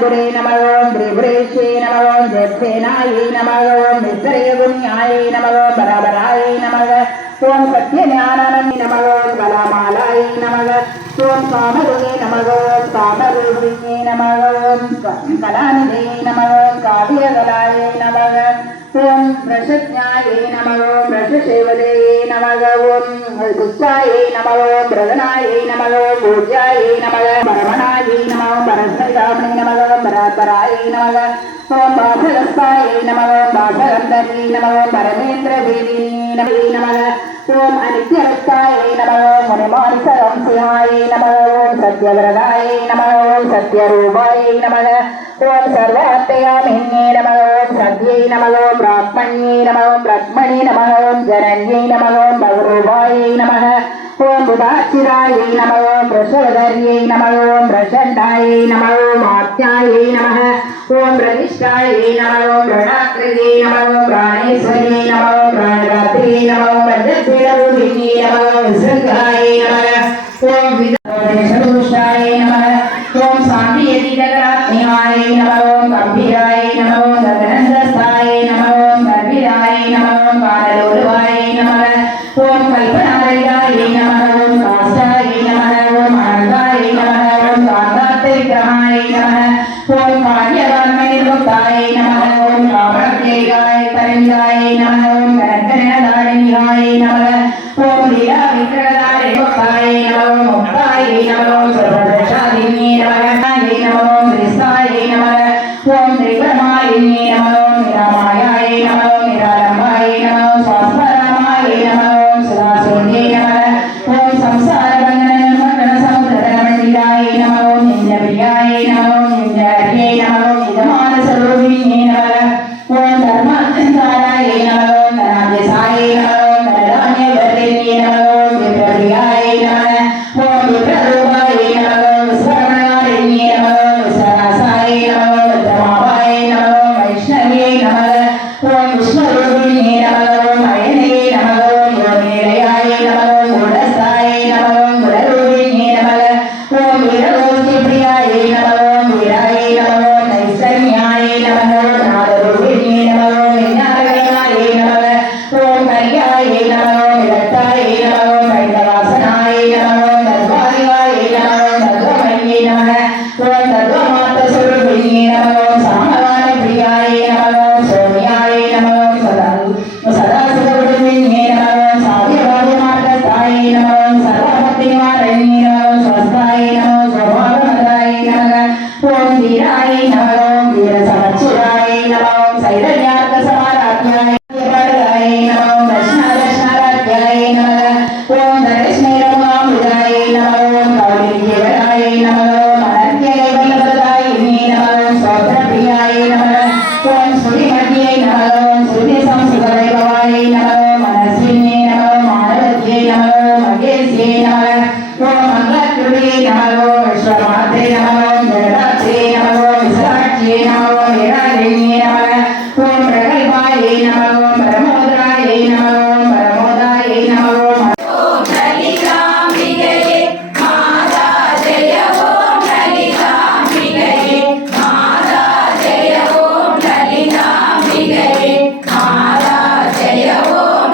गुरे नमः त्रिपुरेशे नमः जयसेनायै नमः मिश्रयगुण्यायै नमः बराबरायै नमः ओम सत्यज्ञानानन्दे नमः कलामालायै नमः ओम कामरुगे नमः कामरूपिणे नमः कलानिधे नमः काव्यकलायै नमः ओम प्रशज्ञायै नमः प्रशसेवदे नमः ओम दुष्टायै नमः प्रदनायै नमः पूज्यायै नमः परमणायै नमः परस्मैकामणे नमः परात्परायै नमः ओम बासरस्तायै नमः बासरन्दर्यै नमः परमेन्द्रदेविनी नमः ओम अनित्यरस्तायै नमः मुनिमानसंसिंहायै नमः ओम सत्यव्रतायै नमः ओम सत्यरूपायै नमः ओम सर्वात्मयामिन्ये नमः ओम सत्यै नमः ओम ब्राह्मण्ये नमः ओम ब्रह्मणे नमः ओम जनन्यै नमः ओम बहुरूपायै नमः ओम बुधाचिरायै नमः ओम वृषभधर्यै नमः ओम प्रचण्डायै नमः ओम आत्यायै नमः ओम प्रतिष्ठायै नमः ओम ऋणाकृत्यै नमः ओम प्राणेश्वर्यै नमः ओम प्राणदात्र्यै नमः ओम पञ्चशीलरूपिण्यै नमः ओम विसृङ्गायै नमः ओम विदर्शदोषायै नमः ओम शान्तियतिजगरात्मयायै नमः ओम गम्भीरायै नमः ओम गगनन्दस्थायै नमः ओम गर्भिरायै नमः ओम काललोलवायै नमः ओम कल्पनारहितायै नमः ओम काष्ठायै नमः ओम अनन्तायै नमः ओम कान्तात्रिग्रहायै नमः ओम कार्यकर्मनिर्मुक्तायै नमः ओम कामज्ञेयाय परिञ्जायै नमः ओम गणगणदारिण्यायै नमः ओम लीलाविग्रहदारिमुक्तायै नमः ओम मुक्तायै नमः ओम सर्वदशादिन्ये नमः ओम त्रिस्तायै नमः ओम त्रिकर्मालिन्ये नमः ओम निरामायायै नमः ओम निरालम्बायै नमः ओम स्वास्मरामायै नमः ओम सदाशिवन्ये नमः ओम संसारबन्धनमण्डलसमुद्रतलमण्डितायै नमः ओम नित्यप्रियायै नमः ओम नित्यहर्यै नमः ओम निजमानसरूपिण्ये नमः ओम धर्मानन्दाय नमः ओम धनादेशाय नमः ओम धनधान्यवर्धिन्ये नमः ओम विप्रप्रियाय नमः ओम विप्ररूपाय नमः ओम विस्मरणारिण्ये नमः ओम विश्वनाशाय नमः ओम विद्रमावाय नमः ओम वैष्णव्ये नमः ओम विष्णुरूपिण्ये नमः ओम अयने नमः ओम योनिलयाय नमः ओम गूढस्थाय नमः ओम गुणरूपिण्ये नमः ओम वीरगोष्ठीप्रियाय नमः ओम वीराय नमः ओम नैष्कर्म्याय नमः ओम नादरूपिण्ये नमः ओम विज्ञानगणाय नमः ओम कल्याय नमः ओम विरक्ताय नमः ओम वैद्यवासनाय नमः ओम तद्वार्याय नमः ओम तद्वमये नमः ओम तद्वमात्रस्वरूपिण्ये नमः ओम सामगानप्रियाय नमः ओम सौम्याय नमः ओम सदाशिवरूपिण्ये नमः ओम साव्यभावमात्रस्थाय नमः ओम सर्वभक्तिनिवारण्ये नमः ओम स्वस्थाय नमः ओम स्वभावमदाय नमः ओम धीराय नमः ओम वीरसमच्युताय नमः ओम सैरण्यार्थसमाराध्याय वरदाय नमः ओम दर्शनादर्शनाराध्याय नमः ओम धनलक्ष्मीरमामृताय नमः ओम कौलिकेवलाय नमः ओम अनन्त्यकैवल्यप्रदायिने नमः ओम स्तोत्रप्रियाय नमः ओम श्रुतिमध्यै नमः ओम श्रुतिसंस्कृतवैभवाय नमः ओम मनस्विन्ये नमः ओम मानवद्ये नमः ओम महेश्ये नमः ओम मङ्गलकृते नमः ओम विश्वमात्रे नमः ओम जगदात्रे नमः ओम विशाख्ये नमः ओम वीरालिन्ये नमः ओम प्रकल्पाय नमः ओम परमोदराय नमः ओम परमोदाय नमः ओम जय ओम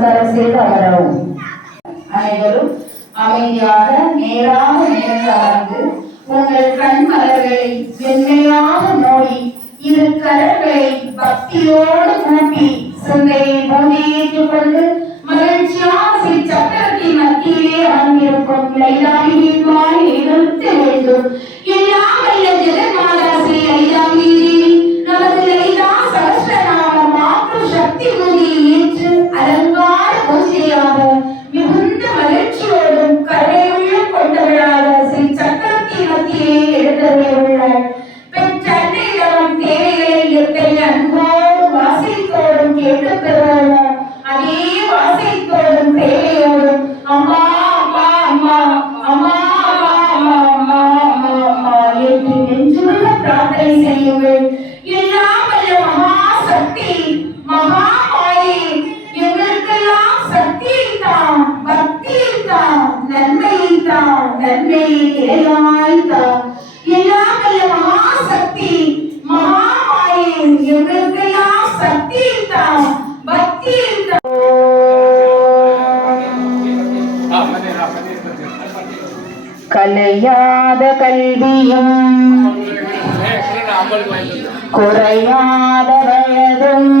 நமஸ்காரம் செய்து அமரவும். அனைவரும் அமைதியாக நேராக நின்று அமர்ந்து உங்கள் கண் மலர்களை மென்மையாக மூடி இரு கரங்களை பக்தியோடு கூப்பி சிந்தையை பூஜையேற்றுக் கொண்டு மகிழ்ச்சியாக ஸ்ரீ சக்கரத்தின் மத்தியிலே அமர்ந்திருக்கும் லைலாவின் வாய் நிறுத்த வேண்டும். எல்லாம் வல்ல ஜெகன்மாதா ஸ்ரீ லைலாவி நமது லைலா சகஸ்ரநாம மாற்று சக்தி பூஜையை ஏற்று அலங்கார பூஜையாக மிகுந்த மகிழ்ச்சியோடும் கருணையுள்ள கொண்டவளாக ஸ்ரீ சக்கரத்தின் மத்தியிலே எழுந்தருளியுள்ளார். பெற்ற அன்னையிடம் தேவைகளை எத்தனை அன்போடு வாசித்தோடும் கேட்டுப் பெறுவோமோ அதே வாசித்தோடும் தேவையோடும் அம்மா அம்மா அம்மா அம்மா அம்மா அம்மா அம்மா அம்மா என்று நெஞ்சுள்ள பிரார்த்தனை செய்யுங்கள். எல்லாம் வல்ல மகா சக்தி மகா மாயை எங்களுக்கெல்லாம் சக்தியை தான், பக்தியை தான், நன்மையை தான், நன்மையை நிறைவாய் தான். எல்லாம் வல்ல மகா சக்தி மகா மாயை எங்களுக்கெல்லாம் சக்தியை தான், பக்தியை தான். கலையாத கல்வியும் குறையாத வயதும்